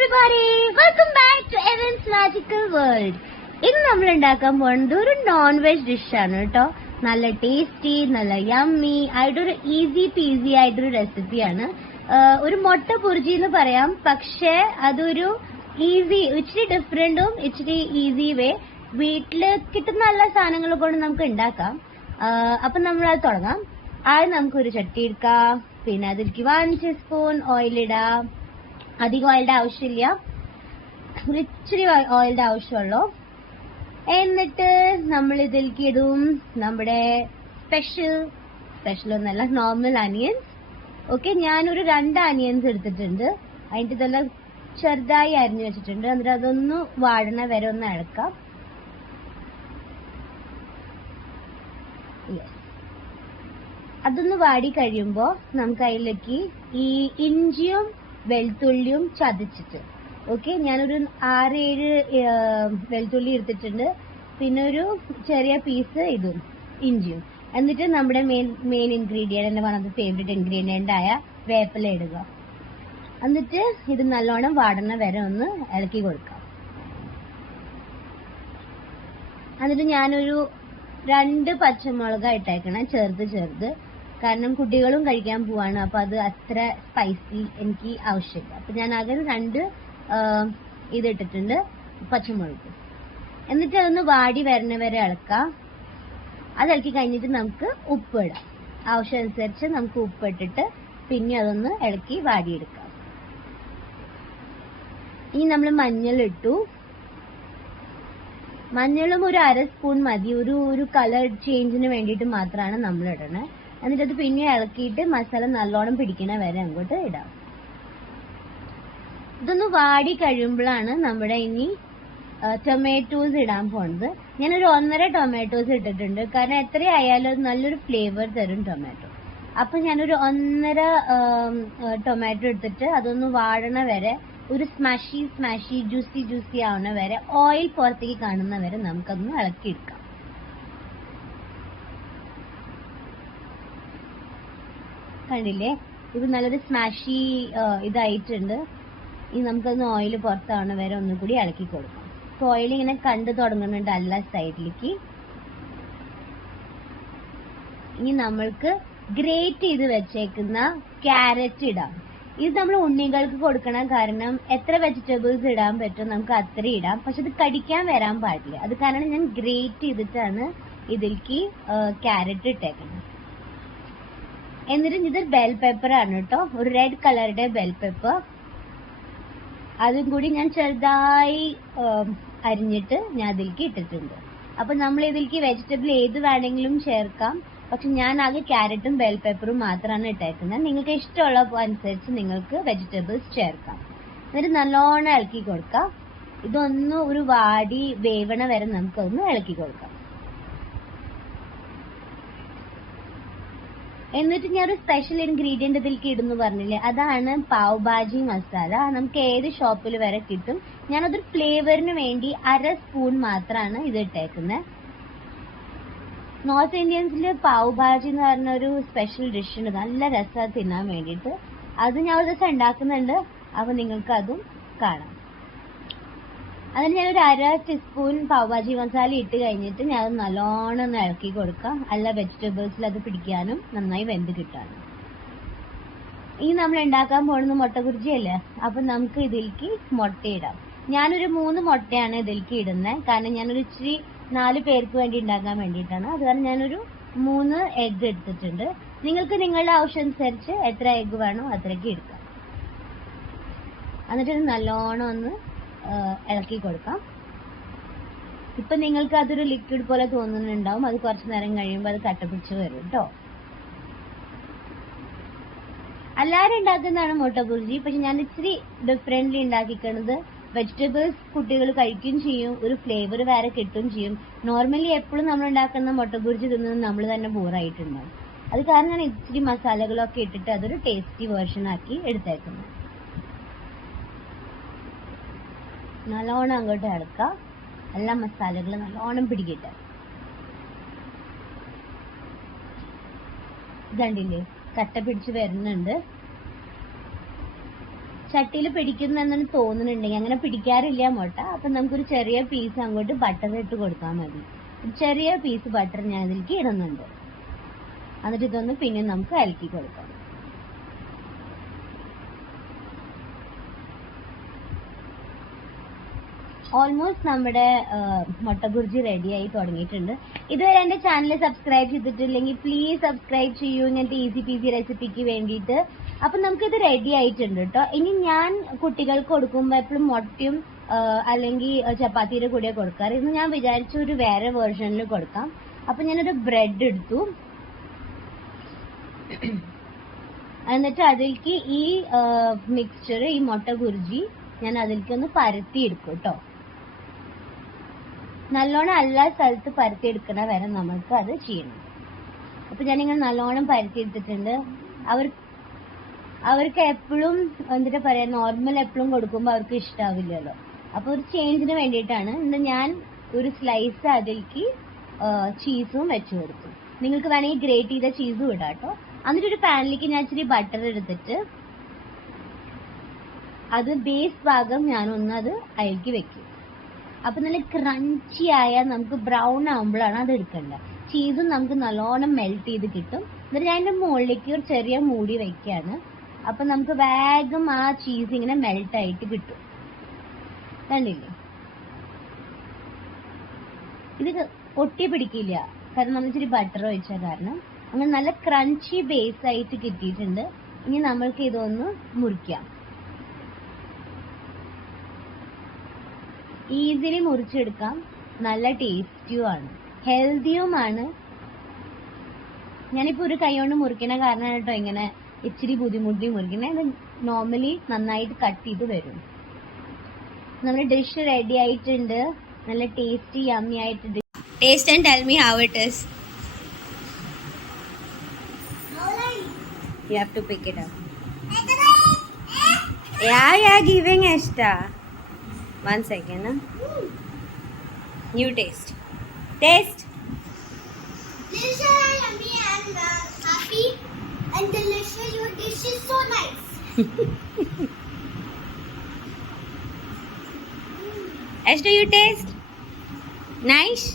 everybody, welcome back to Evan's Magical World. ഇന്ന് നമ്മൾ ഉണ്ടാക്കാൻ പോകുന്നത് ഒരു നോൺ വെജ് ഡിഷ് ആണ് കേട്ടോ. നല്ല ടേസ്റ്റി, നല്ല യമ്മി ആയിട്ടൊരു ഈസി പീസി ആയിട്ടൊരു റെസിപ്പിയാണ്. ഒരു മുട്ട പുർജി എന്ന് പറയാം, പക്ഷേ അതൊരു ഈസി, ഇച്ചിരി ഡിഫറെന്റും ഇച്ചിരി ഈസി വേ വീട്ടില് കിട്ടുന്ന നല്ല സാധനങ്ങൾ കൊണ്ട് നമുക്ക് ഉണ്ടാക്കാം. അപ്പൊ നമ്മളത് തുടങ്ങാം. ആദ്യം നമുക്കൊരു ചട്ടി എടുക്കാം, പിന്നെ അതിലേക്ക് 1 ടീസ്പൂൺ ഓയിൽ ഇടാം. അധികം ഓയിലിന്റെ ആവശ്യമില്ല, ഇച്ചിരി ഓയിലിന്റെ ആവശ്യമുള്ളൂ. എന്നിട്ട് നമ്മൾ ഇതിലേക്ക് ഇടും നമ്മുടെ സ്പെഷ്യൽ ഒന്നല്ല, നോർമൽ അനിയൻസ്. ഓക്കെ, ഞാനൊരു 2 അനിയൻസ് എടുത്തിട്ടുണ്ട്. അതിന്റെ ഇതെല്ലാം ചെറുതായി അരിഞ്ഞു വെച്ചിട്ടുണ്ട്. എന്നിട്ട് അതൊന്ന് വാടണ വരെ ഒന്ന് ഇളക്കാം. അതൊന്ന് വാടി കഴിയുമ്പോ നമുക്ക് അതിലേക്ക് ഈ ഇഞ്ചിയും വെളുത്തുള്ളിയും ചതച്ചിട്ട്, ഓക്കെ, ഞാനൊരു 6-7 വെളുത്തുള്ളി എടുത്തിട്ടുണ്ട്, പിന്നെ ഒരു ചെറിയ പീസ് ഇതും ഇഞ്ചിയും. എന്നിട്ട് നമ്മുടെ മെയിൻ ഇൻഗ്രീഡിയന്റ്, എന്റെ one of the favourite ingredient ആയ വേപ്പില ഇടുക. എന്നിട്ട് ഇത് നല്ലോണം വാടണ വരെ ഒന്ന് ഇളക്കി കൊടുക്കാം. എന്നിട്ട് ഞാനൊരു 2 പച്ചമുളക് ഇട്ടേക്കണം, ചെറുത്, കാരണം കുട്ടികളും കഴിക്കാൻ പോവാണ്. അപ്പൊ അത് അത്ര സ്പൈസി എനിക്ക് ആവശ്യമില്ല. അപ്പൊ ഞാൻ ആകെ 2 ഇതിട്ടിട്ടുണ്ട്, പച്ചമുളക്. എന്നിട്ട് അതൊന്ന് വാടി വരണ വരെ ഇളക്കാം. അത് ഇളക്കി കഴിഞ്ഞിട്ട് നമുക്ക് ഉപ്പ് ഇടാം. ആവശ്യമനുസരിച്ച് നമുക്ക് ഉപ്പ് ഇട്ടിട്ട് പിന്നെ അതൊന്ന് ഇളക്കി വാടിയെടുക്കാം. ഇനി നമ്മൾ മഞ്ഞൾ ഇട്ടു. മഞ്ഞളും ഒരു 1/2 സ്പൂൺ മതി, ഒരു കളർ ചേഞ്ചിന് വേണ്ടിയിട്ട് മാത്രമാണ് നമ്മൾ ഇടണേ. എന്നിട്ട് അത് പിന്നെ ഇളക്കിയിട്ട് മസാല നല്ലോണം പിടിക്കണ വരെ അങ്ങോട്ട് ഇടാം. ഇതൊന്ന് വാടി കഴിയുമ്പോഴാണ് നമ്മുടെ ഇനി ടൊമാറ്റോസ് ഇടാൻ പോണത്. ഞാനൊരു 1.5 ടൊമാറ്റോസ് ഇട്ടിട്ടുണ്ട്, കാരണം എത്രയായാലും അത് നല്ലൊരു ഫ്ലേവർ തരും ടൊമാറ്റോ. അപ്പൊ ഞാനൊരു 1.5 ടൊമാറ്റോ എടുത്തിട്ട് അതൊന്ന് വാടണ വരെ, ഒരു സ്മാഷി ജ്യൂസി ആവണ വരെ, ഓയിൽ പുറത്തേക്ക് കാണുന്ന വരെ നമുക്കതൊന്ന് ഇളക്കിയെടുക്കാം. കണ്ടില്ലേ, ഇത് നല്ലൊരു സ്മാഷി ഇതായിട്ടുണ്ട്. ഇനി നമുക്കൊന്ന് ഓയിൽ പുറത്താവണ വരെ ഒന്നും കൂടി ഇളക്കി കൊടുക്കാം. ഇപ്പൊ ഓയിൽ ഇങ്ങനെ കണ്ടു തുടങ്ങുന്നുണ്ട് എല്ലാ സൈഡിലേക്ക്. ഇനി നമ്മൾക്ക് ഗ്രേറ്റ് ചെയ്ത് വെച്ചേക്കുന്ന ക്യാരറ്റ് ഇടാം. ഇത് നമ്മൾ ഉണ്ണികൾക്ക് കൊടുക്കണം, കാരണം എത്ര വെജിറ്റബിൾസ് ഇടാൻ പറ്റും നമുക്ക് അത്ര ഇടാം, പക്ഷെ ഇത് കടിക്കാൻ വരാൻ പാടില്ല. അത് കാരണം ഞാൻ ഗ്രേറ്റ് ചെയ്തിട്ടാണ് ഇതിലേക്ക് ക്യാരറ്റ് ഇട്ടേക്കുന്നത്. എന്നിട്ട് ഇത് ബെൽ പെപ്പർ ആണ് കേട്ടോ, ഒരു റെഡ് കളറുടെ ബെൽ പെപ്പർ. അതും കൂടി ഞാൻ ചെറുതായി അരിഞ്ഞിട്ട് ഞാൻ അതിലേക്ക് ഇട്ടിട്ടുണ്ട്. അപ്പൊ നമ്മൾ ഇതിലേക്ക് വെജിറ്റബിൾ ഏത് വേണമെങ്കിലും ചേർക്കാം, പക്ഷെ ഞാൻ ആകെ ക്യാരറ്റും ബെൽ പെപ്പറും മാത്രമാണ് ഇട്ടേക്കുന്നത്. നിങ്ങൾക്ക് ഇഷ്ടമുള്ള അനുസരിച്ച് നിങ്ങൾക്ക് വെജിറ്റബിൾസ് ചേർക്കാം. എന്നിട്ട് നല്ലോണം ഇളക്കി കൊടുക്കാം. ഇതൊന്ന് ഒരു വാടി വേവണ വരെ നമുക്കൊന്ന് ഇളക്കി കൊടുക്കാം. എന്നിട്ട് ഞാൻ ഒരു സ്പെഷ്യൽ ഇൻഗ്രീഡിയന്റ് ഇതിലേക്ക് ഇടുന്നു പറഞ്ഞില്ലേ, അതാണ് പാവ് ഭാജി മസാല. നമുക്ക് ഏത് ഷോപ്പിൽ വരെ കിട്ടും. ഞാനതൊരു ഫ്ലേവറിന് വേണ്ടി 1/2 സ്പൂൺ മാത്രമാണ് ഇത് ഇട്ടേക്കുന്നത്. നോർത്ത് ഇന്ത്യൻസില് പാവ് ഭാജി എന്ന് പറഞ്ഞ ഒരു സ്പെഷ്യൽ ഡിഷ് ഉണ്ട്, നല്ല രസം തിന്നാൻ വേണ്ടിയിട്ട്. അത് ഞാൻ ഒരു ദിവസം ഉണ്ടാക്കുന്നുണ്ട്, അപ്പൊ നിങ്ങൾക്ക് അതും കാണാം. അതിന് ഞാനൊരു 1/2 ടീസ്പൂൺ പാവ് ഭാജി മസാല ഇട്ട് കഴിഞ്ഞിട്ട് ഞാൻ അത് നല്ലോണം ഒന്ന് ഇളക്കി കൊടുക്കാം, എല്ലാ വെജിറ്റബിൾസിൽ അത് പിടിക്കാനും നന്നായി വെന്ത് കിട്ടാനും. ഇനി നമ്മൾ ഉണ്ടാക്കാൻ പോകുന്നത് മുട്ട ബുർജി അല്ലേ, അപ്പൊ നമുക്ക് ഇതിലേക്ക് മുട്ട ഇടാം. ഞാനൊരു 3 മുട്ടയാണ് ഇതിലേക്ക് ഇടുന്നത്, കാരണം ഞാനൊരു ഇച്ചിരി 4 പേർക്ക് വേണ്ടി ഉണ്ടാക്കാൻ വേണ്ടിയിട്ടാണ്. അത് കാരണം ഞാനൊരു 3 എഗ്ഗ് എടുത്തിട്ടുണ്ട്. നിങ്ങൾക്ക് നിങ്ങളുടെ ആവശ്യമനുസരിച്ച് എത്ര എഗ്ഗ് വേണോ അത്രയ്ക്ക് എടുക്കാം. എന്നിട്ട് ഇത് നല്ലോണം ഒന്ന് ഇളക്കി കൊടുക്കാം. ഇപ്പൊ നിങ്ങൾക്ക് അതൊരു ലിക്വിഡ് പോലെ തോന്നുന്നുണ്ടാവും, അത് കുറച്ചു നേരം കഴിയുമ്പോൾ അത് കട്ടപ്പിടിച്ച് വരും കേട്ടോ. എല്ലാവരും ഉണ്ടാക്കുന്നതാണ് മുട്ട ബുർജി, പക്ഷെ ഞാൻ ഇച്ചിരി ഡിഫറെന്റ്ലി ഉണ്ടാക്കിക്കണത്. വെജിറ്റബിൾസ് കുട്ടികൾ കഴിക്കുകയും ചെയ്യും, ഒരു ഫ്ലേവർ വേറെ കിട്ടുകയും ചെയ്യും. നോർമലി എപ്പോഴും നമ്മൾ ഉണ്ടാക്കുന്ന മുട്ട ബുർജി തിന്നുന്നത് നമ്മൾ തന്നെ ബോറായിട്ടുണ്ടാവും. അത് കാരണം ഞാൻ ഇച്ചിരി മസാലകളൊക്കെ ഇട്ടിട്ട് അതൊരു ടേസ്റ്റി വേർഷൻ ആക്കി എടുത്തേക്കുന്നു. നല്ലോണം അങ്ങോട്ട് ഇളക്കാം, എല്ലാ മസാലകളും നല്ലോണം പിടിക്കട്ടെ. ഇതണ്ടില്ലേ, കട്ട പിടിച്ച് വരുന്നുണ്ട്. ചട്ടിയിൽ പിടിക്കുന്നെന്നു തോന്നുന്നുണ്ടെങ്കിൽ, അങ്ങനെ പിടിക്കാറില്ല മുട്ട. അപ്പൊ നമുക്കൊരു ചെറിയ പീസ് അങ്ങോട്ട് ബട്ടർ ഇട്ട് കൊടുത്താൽ മതി. ഒരു ചെറിയ പീസ് ബട്ടർ ഞാൻ ഇതിലേക്ക് ഇടുന്നുണ്ട്. എന്നിട്ട് ഇതൊന്ന് പിന്നെ നമുക്ക് ഇളക്കി കൊടുക്കാം. ഓൾമോസ്റ്റ് നമ്മുടെ മുട്ട ബുർജി റെഡി ആയി തുടങ്ങിയിട്ടുണ്ട്. ഇതുവരെ എന്റെ ചാനൽ സബ്സ്ക്രൈബ് ചെയ്തിട്ടില്ലെങ്കിൽ പ്ലീസ് സബ്സ്ക്രൈബ് ചെയ്യൂ, ഇങ്ങനത്തെ ഈസി പീസി റെസിപ്പിക്ക് വേണ്ടിയിട്ട്. അപ്പൊ നമുക്കിത് റെഡി ആയിട്ടുണ്ട് കേട്ടോ. ഇനി ഞാൻ കുട്ടികൾക്ക് കൊടുക്കുമ്പോൾ എപ്പോഴും മുട്ടയും അല്ലെങ്കിൽ ചപ്പാത്തിയുടെ കൂടെ കൊടുക്കാറ്. ഇന്ന് ഞാൻ വിചാരിച്ചു ഒരു വേറെ വേർഷനിൽ കൊടുക്കാം. അപ്പൊ ഞാനൊരു ബ്രെഡ് എടുത്തു. എന്നിട്ട് അതിലേക്ക് ഈ മിക്സ്ചർ, ഈ മുട്ട ബുർജി ഞാൻ അതിലേക്ക് ഒന്ന് പരത്തി എടുക്കും കേട്ടോ. നല്ലോണം എല്ലാ സ്ഥലത്ത് പരത്തി എടുക്കണ വരെ നമുക്ക് അത് ചെയ്യണം. അപ്പൊ ഞാനിങ്ങനെ നല്ലോണം പരത്തി എടുത്തിട്ടുണ്ട്. അവർക്ക് എപ്പോഴും എന്നിട്ട് പറയാ, നോർമൽ എപ്പോഴും കൊടുക്കുമ്പോൾ അവർക്ക് ഇഷ്ടാവില്ലല്ലോ. അപ്പൊ ഒരു ചേഞ്ചിന് വേണ്ടിയിട്ടാണ് ഇന്ന് ഞാൻ ഒരു സ്ലൈസ് അതിലേക്ക് ചീസും വെച്ചു കൊടുത്തു. നിങ്ങൾക്ക് വേണമെങ്കിൽ ഗ്രേറ്റ് ചെയ്ത ചീസും ഇടാം കേട്ടോ. എന്നിട്ട് ഒരു പാനിലേക്ക് ഞാൻ ഇച്ചിരി ബട്ടർ എടുത്തിട്ട് അത് ബേസ് ഭാഗം ഞാനൊന്ന് അത് അതിലേക്ക് വെക്കും. അപ്പൊ നല്ല ക്രഞ്ചി ആയാൽ നമുക്ക് ബ്രൗൺ ആകുമ്പോഴാണ് അത് എടുക്കേണ്ടത്. ചീസും നമുക്ക് നല്ലോണം മെൽറ്റ് ചെയ്ത് കിട്ടും. എന്നിട്ട് ഞാൻ അതിന്റെ മുകളിലേക്ക് ഒരു ചെറിയ മൂടി വെക്കാണ്. അപ്പൊ നമുക്ക് വേഗം ആ ചീസ് ഇങ്ങനെ മെൽറ്റ് ആയിട്ട് കിട്ടും. കണ്ടില്ലേ? ഇത് ഒട്ടി പിടിക്കില്ല, കാരണം നമ്മൾ ഇച്ചിരി ബട്ടർ ഒഴിച്ച കാരണം. അങ്ങനെ നല്ല ക്രഞ്ചി ബേസ് ആയിട്ട് കിട്ടിയിട്ടുണ്ട്. ഇനി നമ്മൾക്ക് ഇതൊന്ന് മുറിക്കാം. ഈസിലി മുറിച്ചെടുക്കാം. നല്ല ടേസ്റ്റിയുമാണ്, ഹെൽത്തിയുമാണ്. ഞാനിപ്പോ ഒരു കൈ കൊണ്ട് മുറിക്കണ കാരണം കേട്ടോ ഇങ്ങനെ ഇച്ചിരി ബുദ്ധിമുട്ടി മുറിക്കണേ. നോർമലി നന്നായിട്ട് കട്ട് ചെയ്ത് വരും. നമ്മുടെ ഡിഷ് റെഡി ആയിട്ടുണ്ട്. നല്ല ടേസ്റ്റി യമ്മി ആയിട്ട്. Taste and tell me how it is. You have to pick it up. Yeah, giving Esta. 1 second. New taste. Taste. Delicious, yummy and happy and delicious. Your dish is so nice. Esta, you taste? Nice?